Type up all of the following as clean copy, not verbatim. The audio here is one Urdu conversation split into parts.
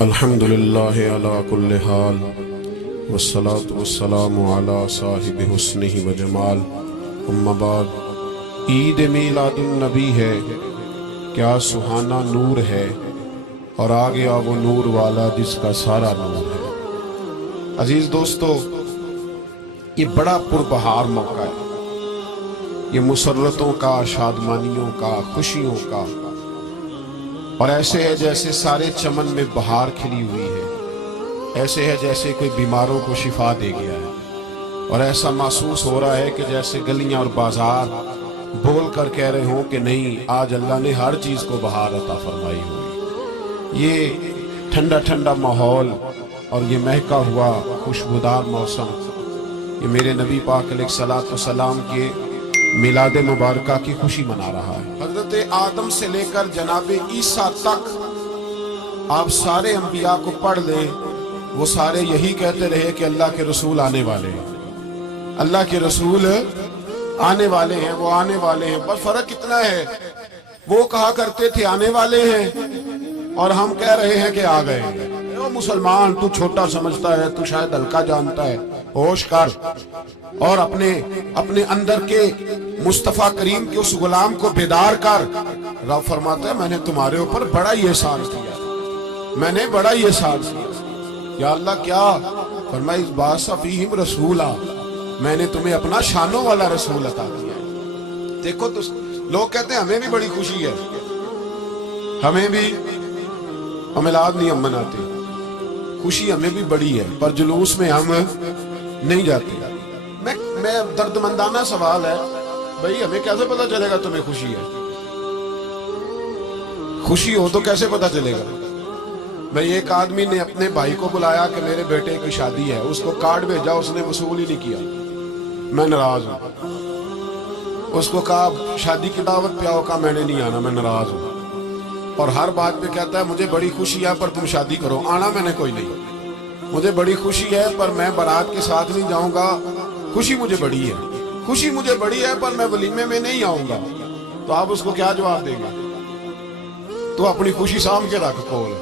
الحمدللہ علی کل حال والصلاة والسلام علی صاحب حسنہ و جمال اما بعد۔ عید میلاد النبی ہے، کیا سہانا نور ہے، اور آ گیا وہ نور والا جس کا سارا نور ہے۔ عزیز دوستو، یہ بڑا پربہار موقع ہے، یہ مسرتوں کا، شادمانیوں کا، خوشیوں کا، اور ایسے ہے جیسے سارے چمن میں بہار کھلی ہوئی ہے، ایسے ہے جیسے کوئی بیماروں کو شفا دے گیا ہے، اور ایسا محسوس ہو رہا ہے کہ جیسے گلیاں اور بازار بول کر کہہ رہے ہوں کہ نہیں، آج اللہ نے ہر چیز کو بہار عطا فرمائی ہوئی۔ یہ ٹھنڈا ٹھنڈا ماحول اور یہ مہکا ہوا خوشبودار موسم، یہ میرے نبی پاک علیہ السلام کے میلاد مبارکہ کی خوشی منا رہا ہے۔ حضرت آدم سے لے کر جناب عیسیٰ تک آپ سارے انبیاء کو پڑھ لیں، وہ سارے یہی کہتے رہے کہ اللہ کے رسول آنے والے ہیں، اللہ کے رسول آنے والے ہیں، وہ آنے والے ہیں۔ بس فرق اتنا ہے، وہ کہا کرتے تھے آنے والے ہیں، اور ہم کہہ رہے ہیں کہ آ گئے ہیں۔ او مسلمان، تو چھوٹا سمجھتا ہے، تو شاید ہلکا جانتا ہے، ہوش کر اور اپنے اندر کے مصطفیٰ کریم کے اس غلام کو بیدار کر۔ رب فرماتا ہے میں نے تمہارے اوپر بڑا ہی احسان کیا، میں نے بڑا ہی احسان کیا۔ یا اللہ کیا؟ فرمایا اس بعث فیہم رسولا، میں نے تمہیں اپنا شانوں والا رسول عطا کیا۔ دیکھو تو لوگ کہتے ہیں ہمیں بھی بڑی خوشی ہے، ہمیں بھی میلاد نہیں ہم مناتے، خوشی ہمیں بھی بڑی ہے، پر جلوس میں ہم نہیں جاتے۔ میں درد مندانہ سوال ہے، بھئی ہمیں کیسے پتا چلے گا تمہیں خوشی ہے؟ خوشی ہو تو کیسے پتا چلے گا؟ بھئی ایک آدمی نے اپنے بھائی کو بلایا کہ میرے بیٹے کی شادی ہے، اس کو کارڈ بھیجا، اس نے وصول ہی نہیں کیا، میں ناراض ہوں۔ اس کو کہا شادی کی دعوت پہ آؤ، کہا میں نے نہیں آنا، میں ناراض ہوں۔ اور ہر بات پہ کہتا ہے مجھے بڑی خوشی ہے پر تم شادی کرو، آنا میں نے کوئی نہیں۔ مجھے بڑی خوشی ہے پر میں بارات کے ساتھ نہیں جاؤں گا، خوشی مجھے بڑی ہے، خوشی مجھے بڑی ہے پر میں ولیمے میں نہیں آؤں گا۔ تو آپ اس کو کیا جواب دیں گے؟ تو اپنی خوشی سام کے رکھ کول،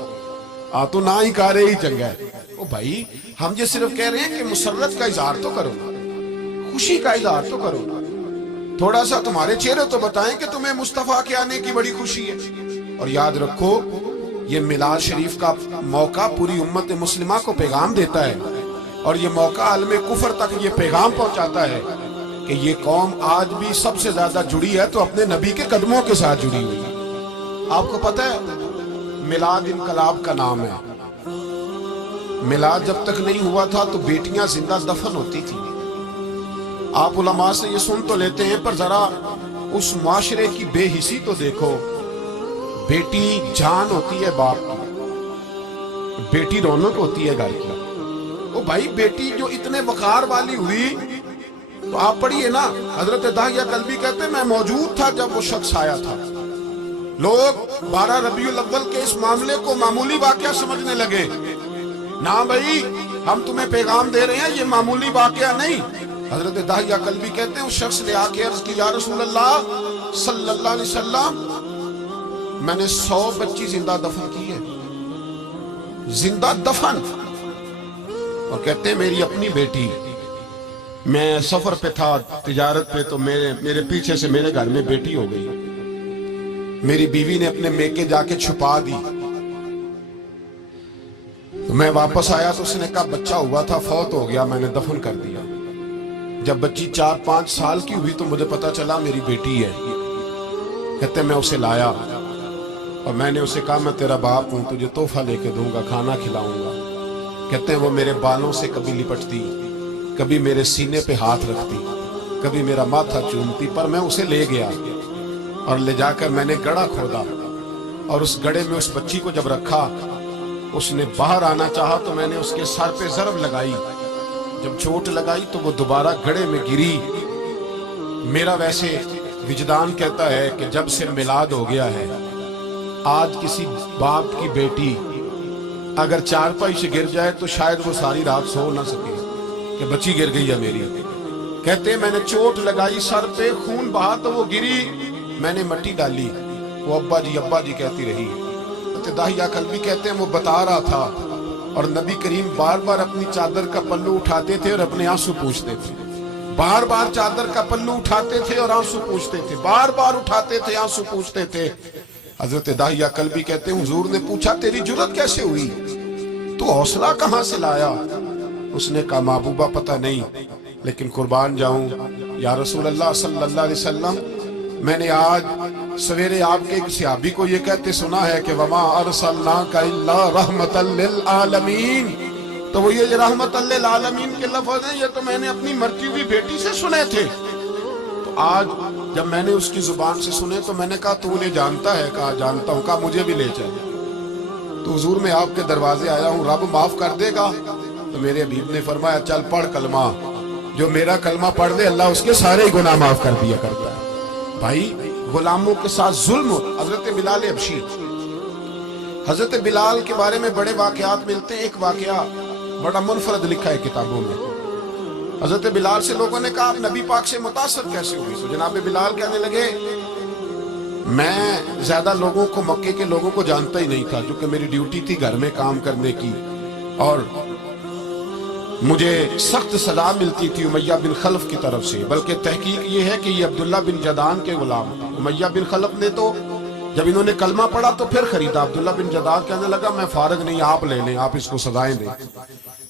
تو نہ ہی کارے ہی چنگا ہے۔ او بھائی، ہم یہ صرف کہہ رہے ہیں کہ مسرت کا اظہار تو کرو، خوشی کا اظہار تو کرو، تھوڑا سا تمہارے چہرے تو بتائیں کہ تمہیں مصطفیٰ کے آنے کی بڑی خوشی ہے۔ اور یاد رکھو، یہ میلاد شریف کا موقع پوری امت مسلمہ کو پیغام دیتا ہے، اور یہ موقع عالم کفر تک یہ پیغام پہنچاتا ہے کہ یہ قوم آج بھی سب سے زیادہ جڑی ہے تو اپنے نبی کے قدموں کے ساتھ جڑی ہوئی ہے۔ آپ کو پتہ ہے میلاد انقلاب کا نام ہے۔ میلاد جب تک نہیں ہوا تھا تو بیٹیاں زندہ دفن ہوتی تھی۔ آپ علماء سے یہ سن تو لیتے ہیں پر ذرا اس معاشرے کی بے حسی تو دیکھو۔ بیٹی جان ہوتی ہے باپ کی، بیٹی رونق ہوتی ہے گھر کی۔ وہ بھائی بیٹی جو اتنے وقار والی ہوئی تو آپ پڑھیے نا، حضرت داہیہ کلبی کہتے ہیں میں موجود تھا جب وہ شخص آیا تھا۔ لوگ 12 ربیع الاول کے اس معاملے کو معمولی واقعہ سمجھنے لگے۔ نہ بھائی، ہم تمہیں پیغام دے رہے ہیں، یہ معمولی واقعہ نہیں۔ حضرت داہیہ کلبی کہتے ہیں اس شخص نے آ کے عرض کی یا رسول اللہ صلی اللہ علیہ وسلم، میں نے 100 بچی زندہ دفن کی ہے، زندہ دفن۔ اور کہتے ہیں میری اپنی بیٹی، میں سفر پہ تھا تجارت پہ، تو میرے پیچھے سے میرے گھر میں بیٹی ہو گئی، میری بیوی نے اپنے میکے جا کے چھپا دی، میں واپس آیا تو اس نے کہا بچہ ہوا تھا، فوت ہو گیا، میں نے دفن کر دیا۔ جب بچی 4-5 سال کی ہوئی تو مجھے پتا چلا میری بیٹی ہے۔ کہتے ہیں میں اسے لایا اور میں نے اسے کہا میں تیرا باپ ہوں، تجھے تحفہ لے کے دوں گا، کھانا کھلاؤں گا۔ کہتے ہیں وہ میرے بالوں سے کبھی لپٹتی، کبھی میرے سینے پہ ہاتھ رکھتی، کبھی میرا ماتھا چومتی، پر میں اسے لے گیا اور لے جا کر میں نے گڑھا کھودا، اور اس گڑھے میں اس بچی کو جب رکھا، اس نے باہر آنا چاہا تو میں نے اس کے سر پہ ضرب لگائی، جب چوٹ لگائی تو وہ دوبارہ گڑھے میں گری۔ میرا ویسے وجدان کہتا ہے کہ جب سے میلاد ہو گیا ہے، آج کسی باپ کی بیٹی اگر چارپائی سے گر جائے تو شاید وہ ساری رات سو نہ سکے کہ بچی گر گئی ہے میری، کہتے میں نے چوٹ لگائی سر پہ، خون بہا تو وہ گری، میں نے مٹی ڈالی، وہ ابا جی کہتی رہی۔ داہیہ کلبی کہتے ہیں وہ بتا رہا تھا اور نبی کریم بار بار اپنی چادر کا پلو اٹھاتے تھے اور اپنے آنسو پوچھتے تھے، بار بار چادر کا پلو اٹھاتے تھے اور آنسو پوچھتے تھے، بار بار اٹھاتے تھے آنسو پوچھتے تھے۔ حضرت داہیہ کلبی کہتے ہیں حضور نے پوچھا تیری جرأت کیسے ہوئی، تو حوصلہ کہاں سے لایا؟ اس نے کہا محبوبہ پتہ نہیں، لیکن قربان جاؤں یا رسول اللہ صلی اللہ علیہ وسلم، میں نے آج سویرے آپ کے ایک صحابی کو یہ کہتے سنا ہے کہ وَمَا أَرْسَلْنَاكَ إِلَّا رَحْمَةً لِلْعَالَمِينَ، تو وہ یہ رحمت للعالمین کے لفظ ہیں، یہ تو میں نے اپنی مرتی ہوئی بیٹی سے سنے تھے۔ تو آج جب میں نے اس کی زبان سے سنے تو میں نے کہا تو انہیں جانتا ہے؟ کہا جانتا ہوں۔ کہا مجھے بھی لے چلے۔ تو حضور میں آپ کے دروازے آیا ہوں، رب معاف کر دے گا؟ تو میرے حبیب نے فرمایا چل پڑھ کلمہ، جو میرا کلمہ پڑھ دے اللہ اس کے سارے گناہ معاف کر دیا کرتا ہے۔ بھائی غلاموں کے ساتھ ظلم ہو۔ حضرت بلال حبشی، حضرت بلال کے بارے میں بڑے واقعات ملتے ہیں۔ ایک واقعہ بڑا منفرد لکھا ہے کتابوں میں۔ حضرت بلال سے لوگوں نے کہا آپ نبی پاک سے متاثر کیسے ہوئی؟ تو جناب بلال کہنے لگے میں زیادہ لوگوں کو، مکے کے لوگوں کو جانتا ہی نہیں تھا، کیونکہ میری ڈیوٹی تھی گھر میں کام کرنے کی، اور مجھے سخت سزا ملتی تھی امیہ بن خلف کی طرف سے۔ بلکہ تحقیق یہ ہے کہ یہ عبداللہ بن جدان کے غلام تھے۔ امیہ بن خلف نے تو جب انہوں نے کلمہ پڑھا تو پھر خریدا۔ عبداللہ بن جدان کہنے لگا میں فارغ نہیں، آپ لے لیں، آپ اس کو سزائیں دیں۔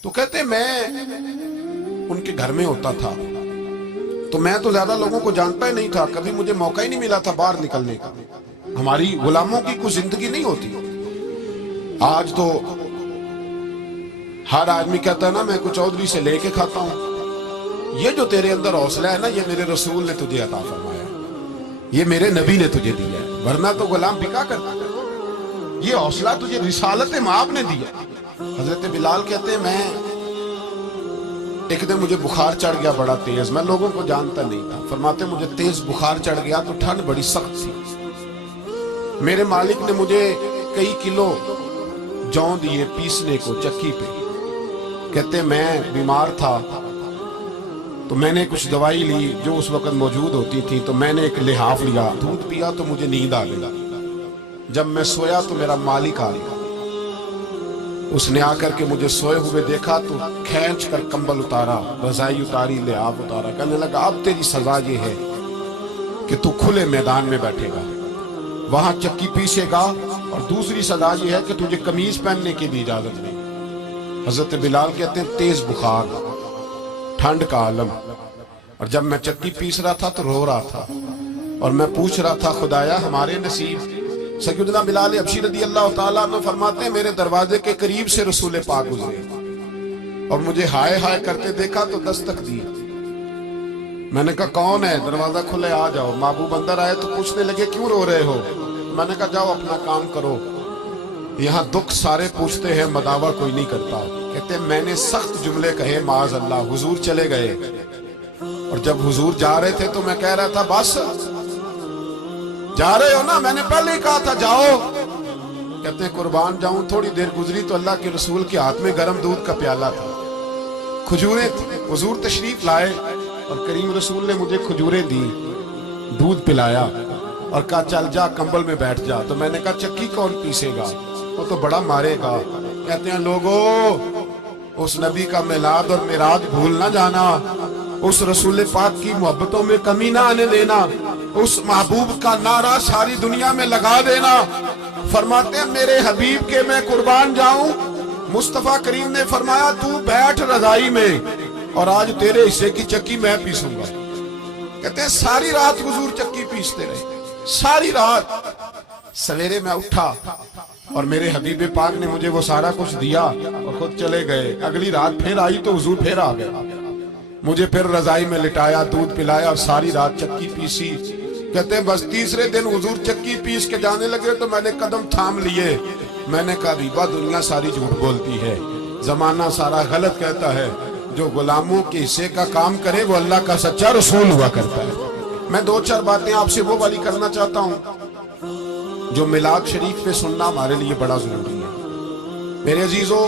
تو کہتے میں ان کے گھر میں ہوتا تھا تو میں تو زیادہ لوگوں کو جانتا ہی نہیں تھا، کبھی مجھے موقع ہی نہیں ملا تھا باہر نکلنے کا۔ ہماری غلاموں کی کوئی زندگی نہیں ہوتی۔ آج تو ہر آدمی کہتا ہے نا میں کچھ چودھری سے لے کے کھاتا ہوں۔ یہ جو تیرے اندر حوصلہ ہے نا، یہ میرے رسول نے تجھے عطا فرمایا ہے، یہ میرے نبی نے تجھے دیا ہے، ورنہ تو غلام بکا کرتا ہے۔ یہ حوصلہ تجھے رسالت مآب نے دیا۔ حضرت بلال کہتے ہیں میں ایک دن مجھے بخار چڑھ گیا بڑا تیز، میں لوگوں کو جانتا نہیں تھا۔ فرماتے مجھے تیز بخار چڑھ گیا تو ٹھنڈ بڑی سخت تھی، میرے مالک نے مجھے کئی کلو جو دیے پیسنے کو چکی پہ۔ کہتے میں بیمار تھا تو میں نے کچھ دوائی لی جو اس وقت موجود ہوتی تھی، تو میں نے ایک لحاف لیا، دودھ پیا تو مجھے نیند آ گئی۔ جب میں سویا تو میرا مالک آ گیا، اس نے آ کر کے مجھے سوئے ہوئے دیکھا تو کھینچ کر کمبل اتارا، رضائی اتاری، لحاف اتارا، کہنے لگا اب تیری سزا یہ ہے کہ تو کھلے میدان میں بیٹھے گا، وہاں چکی پیسے گا، اور دوسری سزا یہ ہے کہ تجھے قمیض پہننے کی بھی اجازت نہیں۔ حضرت بلال کہتے ہیں تیز بخار، ٹھنڈ کا عالم، اور جب میں چکی پیس رہا تھا تو رو رہا تھا، اور میں پوچھ رہا تھا خدایا ہمارے نصیب۔ سیدنا بلال حبشی رضی اللہ تعالیٰ عنہ فرماتے ہیں میرے دروازے کے قریب سے رسول پاک گزرے اور مجھے ہائے ہائے کرتے دیکھا تو دستک دی۔ میں نے کہا کون ہے؟ دروازہ کھلے آ جاؤ۔ محبوب اندر آئے تو پوچھنے لگے کیوں رو رہے ہو؟ میں نے کہا جاؤ اپنا کام کرو، یہاں دکھ سارے پوچھتے ہیں مداوع کوئی نہیں کرتا۔ کہتے ہیں میں نے سخت جملے کہے معاذ اللہ، حضور چلے گئے، اور جب حضور جا رہے تھے تو میں کہہ رہا تھا بس جا رہے ہو نا، میں نے پہلے ہی کہا تھا جاؤ۔ کہتے ہیں قربان جاؤں تھوڑی دیر گزری تو اللہ کے رسول کے ہاتھ میں گرم دودھ کا پیالہ تھا، کھجوریں تھیں، حضور تشریف لائے اور کریم رسول نے مجھے کھجوریں دی، دودھ پلایا اور کہا چل جا کمبل میں بیٹھ جا۔ تو میں نے کہا چکی کون پیسے گا؟ وہ تو بڑا مارے گا۔ کہتے ہیں لوگو اس نبی کا میلاد اور معراج بھول نہ جانا، اس رسول پاک کی محبتوں میں کمی نہ آنے دینا، اس محبوب کا نعرہ ساری دنیا میں لگا دینا۔ فرماتے ہیں میرے حبیب کے میں قربان جاؤں، مصطفیٰ کریم نے فرمایا تو بیٹھ رضائی میں اور آج تیرے حصے کی چکی میں پیسوں گا۔ کہتے ہیں ساری رات حضور چکی پیستے رہے، ساری رات۔ سویرے میں اٹھا اور میرے حبیب پاک نے مجھے وہ سارا کچھ دیا اور خود چلے گئے۔ اگلی رات پھر آئی تو حضور پھر آ گیا، مجھے پھر رضائی میں لٹایا، دودھ پلایا اور ساری رات چکی پیسی۔ کہتے ہیں بس تیسرے دن حضور چکی پیس کے جانے لگے تو میں نے قدم تھام لیے، میں نے کہا ریبا دنیا ساری جھوٹ بولتی ہے، زمانہ سارا غلط کہتا ہے، جو غلاموں کے حصے کا کام کرے وہ اللہ کا سچا رسول ہوا کرتا ہے۔ میں دو چار باتیں آپ سے وہ والی کرنا چاہتا ہوں جو میلاد شریف پہ سننا ہمارے لیے بڑا ضروری ہے۔ میرے عزیزوں،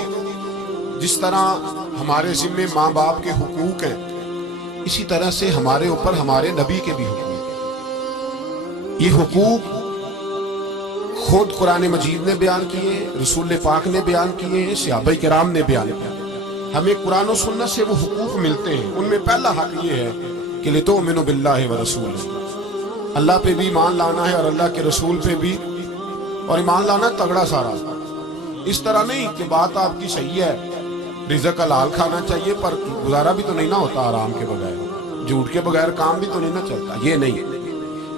جس طرح ہمارے ذمے ماں باپ کے حقوق ہیں، اسی طرح سے ہمارے اوپر ہمارے نبی کے بھی حقوق، یہ حقوق خود قرآن مجید نے بیان کیے، رسول پاک نے بیان کیے، صحابہ کرام نے بیان کیے۔ ہمیں قرآن و سنت سے وہ حقوق ملتے ہیں۔ ان میں پہلا حق یہ ہے کہ لِتُؤْمِنُوا بِاللَّهِ وَرَسُولِهِ، اللہ پہ بھی ایمان لانا ہے اور اللہ کے رسول پہ بھی، اور ایمان لانا تگڑا سارا۔ اس طرح نہیں کہ بات آپ کی صحیح ہے، رزق حلال کھانا چاہیے، پر گزارا بھی تو نہیں نہ ہوتا آرام کے بغیر، جھوٹ کے بغیر کام بھی تو نہیں نہ چلتا۔ یہ نہیں،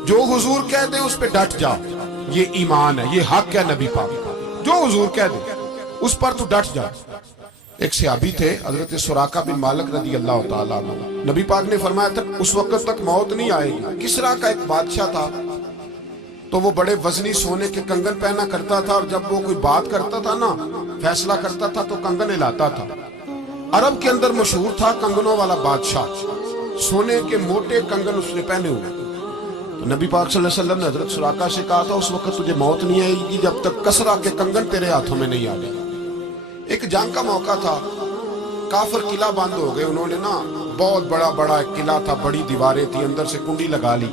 جو حضور کہہ دے اس پہ ڈٹ جا، یہ ایمان ہے، یہ حق ہے نبی پاک کا۔ جو حضور کہہ دے اس پر تو ڈٹ جا۔ ایک صحابی تھے حضرت سراقہ بن مالک رضی اللہ تعالیٰ عنہ، نبی پاک نے فرمایا تھا اس وقت تک موت نہیں آئے گی۔ کسرا کا ایک بادشاہ تھا، تو وہ بڑے وزنی سونے کے کنگن پہنا کرتا تھا، اور جب وہ کوئی بات کرتا تھا نا، فیصلہ کرتا تھا تو کنگن ہلاتا تھا۔ عرب کے اندر مشہور تھا کنگنوں والا بادشاہ، سونے کے موٹے کنگن اس نے پہنے ہوئے۔ تو نبی پاک صلی اللہ علیہ وسلم نے حضرت سراقہ سے کہا تھا اس وقت تجھے موت نہیں آئے گی جب تک کسرا کے کنگن تیرے ہاتھوں میں نہیں آ جائے۔ ایک جنگ کا موقع تھا، کافر قلعہ بند ہو گئے، انہوں نے نا بہت بڑا ایک قلعہ تھا، بڑی دیواریں تھی، اندر سے کنڈی لگا لی،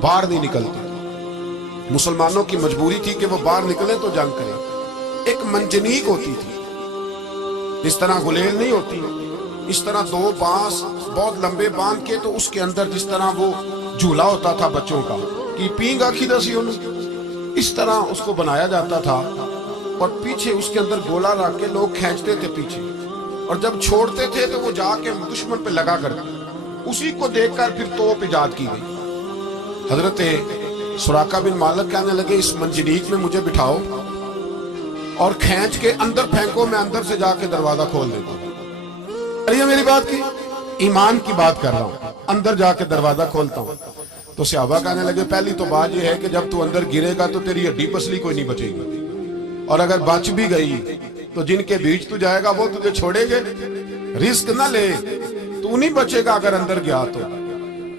باہر نہیں نکلتے۔ مسلمانوں کی مجبوری تھی کہ وہ باہر نکلیں تو جنگ کریں۔ ایک منجنیق ہوتی تھی، اس طرح گلیل نہیں ہوتی، اس طرح دو بانس بہت لمبے باندھ کے، تو اس کے اندر جس طرح وہ جھولا ہوتا تھا بچوں کا کہ پینگ آکھی دسی انہوں، اس طرح اس کو بنایا جاتا تھا، اور پیچھے اس کے اندر گولا رکھ کے لوگ کھینچتے تھے پیچھے، اور جب چھوڑتے تھے تو وہ جا کے دشمن پہ لگا کرتے۔ اسی کو دیکھ کر پھر توپ ایجاد کی گئی۔ حضرت سراقہ بن مالک کہنے لگے اس منجنیق میں مجھے بٹھاؤ اور کھینچ کے اندر پھینکو، میں اندر سے جا کے دروازہ کھول دیتا ہوں۔ ارے میری بات کی ایمان کی بات کر رہا ہوں، اندر جا کے دروازہ کھولتا ہوں۔ تو صحابہ کہنے لگے پہلی تو بات یہ ہے کہ جب تو اندر گرے گا تو تیری ہڈی پسلی کوئی نہیں بچے گی، اور اگر بچ بھی گئی تو جن کے بیچ تو جائے گا وہ تجھے چھوڑے گے، رزق نہ لے، تو نہیں بچے گا اگر اندر گیا تو۔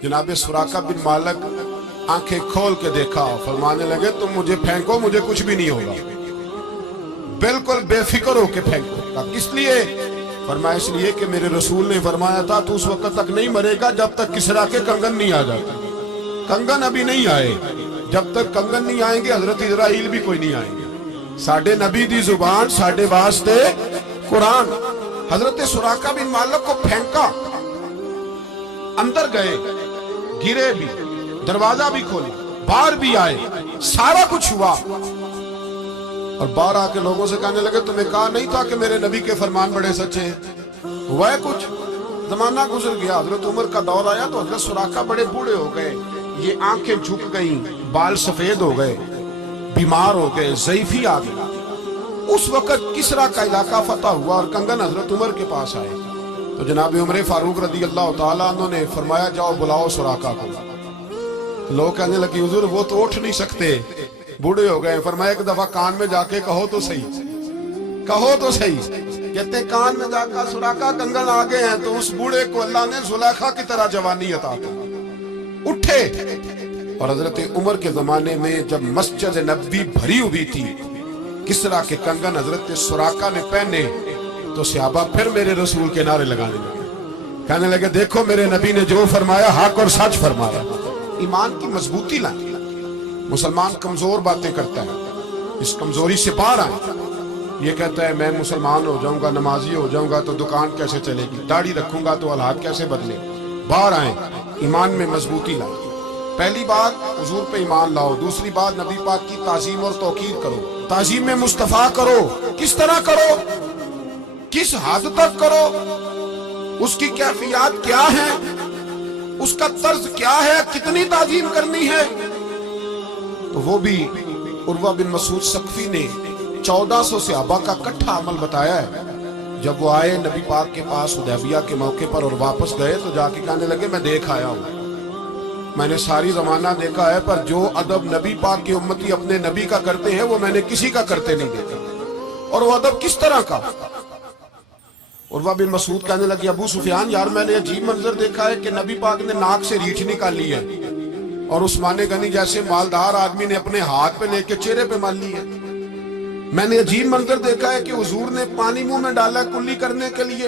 جناب سراقہ بن مالک آنکھیں کھول کے دیکھا، فرمانے لگے تم مجھے پھینکو، مجھے کچھ بھی نہیں ہوگا، بالکل بے فکر ہو کے پھینکو۔ کس لیے؟ فرمایا اس لیے کہ میرے رسول نے فرمایا تھا تو اس وقت تک نہیں مرے گا جب تک کسرا کے کنگن نہیں آ جاتے۔ کنگن ابھی نہیں آئے، جب تک کنگن نہیں آئیں گے حضرت اسرائیل بھی کوئی نہیں آئیں گے۔ ساڑھے نبی دی زبان ساڑھے واسطے قرآن۔ حضرت سراقہ بن مالک کو پھینکا، اندر گئے، گرے بھی، دروازہ بھی کھولا، باہر بھی آئے، سارا کچھ ہوا، اور باہر آ کے لوگوں سے کہنے لگے تمہیں کہا نہیں تھا کہ میرے نبی کے فرمان بڑے سچے ہیں؟ ہوا ہے کچھ؟ زمانہ گزر گیا، حضرت عمر کا دور آیا تو حضرت سراقہ بڑے بوڑھے ہو گئے، یہ آنکھیں جھک گئیں، بال سفید ہو گئے، بیمار ہو گئے، ضعیفی آ گئی۔ اس وقت کسرا کا علاقہ فتح ہوا اور کنگن حضرت عمر کے پاس آئے، تو جناب عمر فاروق رضی اللہ تعالیٰ عنہ نے فرمایا جاؤ بلاؤ سراقہ کو۔ لوگ کہنے لگے حضور وہ تو اٹھ نہیں سکتے، بوڑھے ہو گئے۔ فرمایا ایک دفعہ کان میں جا کے کہو تو صحیح، کہو تو صحیح۔ کہتے ہیں کان میں جا کر سراقہ کنگن آ گئے ہیں، تو اس بوڑھے کو اللہ نے زلیخا کی طرح جوانی عطا کی، اٹھے۔ اور حضرت عمر کے زمانے میں جب مسجد نبوی بھری ہوئی تھی، کسرا کے کنگن حضرت سراقہ نے پہنے، تو صحابہ پھر میرے رسول کے نعرے لگانے لگے، کہنے لگے دیکھو میرے نبی نے جو فرمایا حق اور سچ فرمایا۔ ایمان کی مضبوطی لائیں۔ مسلمان کمزور باتیں کرتا ہے، اس کمزوری سے باہر آئیں۔ یہ کہتا ہے میں مسلمان ہو جاؤں گا، نمازی ہو جاؤں گا تو دکان کیسے چلے گی، داڑھی رکھوں گا تو حالات کیسے بدلے۔ باہر آئیں، ایمان میں مضبوطی لائیں۔ پہلی بات حضور پہ ایمان لاؤ، دوسری بات نبی پاک کی تعظیم اور توقیر کرو، تعظیم میں مصطفیٰ کرو۔ کس طرح کرو، کس حد تک کرو، اس کی کیفیات کیا ہے، اس کا طرز کیا ہے، کتنی تعظیم کرنی ہے، تو وہ بھی عروہ بن مسعود ثقفی نے 1400 صحابہ کا کٹھا عمل بتایا ہے۔ جب وہ آئے نبی پاک کے پاس حدیبیہ کے موقع پر اور واپس گئے تو جا کے کہنے لگے میں دیکھ آیا ہوں، میں نے ساری زمانہ دیکھا ہے، پر جو ادب نبی پاک کی امتی اپنے نبی کا کرتے ہیں وہ میں نے کسی کا کرتے نہیں دیکھا۔ اور وہ ادب کس طرح کا؟ عروہ بن مسعود کہنے لگے ابو سفیان یار میں نے عجیب منظر دیکھا ہے کہ نبی پاک نے ناک سے ریچھ نکالی ہے، اور عثمان غنی جیسے مالدار آدمی نے اپنے ہاتھ پہ لے کے چہرے پہ مال لی ہے۔ میں نے عجیب منظر دیکھا ہے کہ حضور نے پانی منہ میں ڈالا کلی کرنے کے لیے،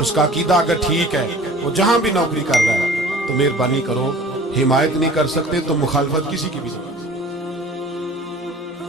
اس کا عقیدہ اگر ٹھیک ہے، وہ جہاں بھی نوکری کر رہا ہے تو مہربانی کرو، حمایت نہیں کر سکتے تو مخالفت کسی کی بھی نہیں۔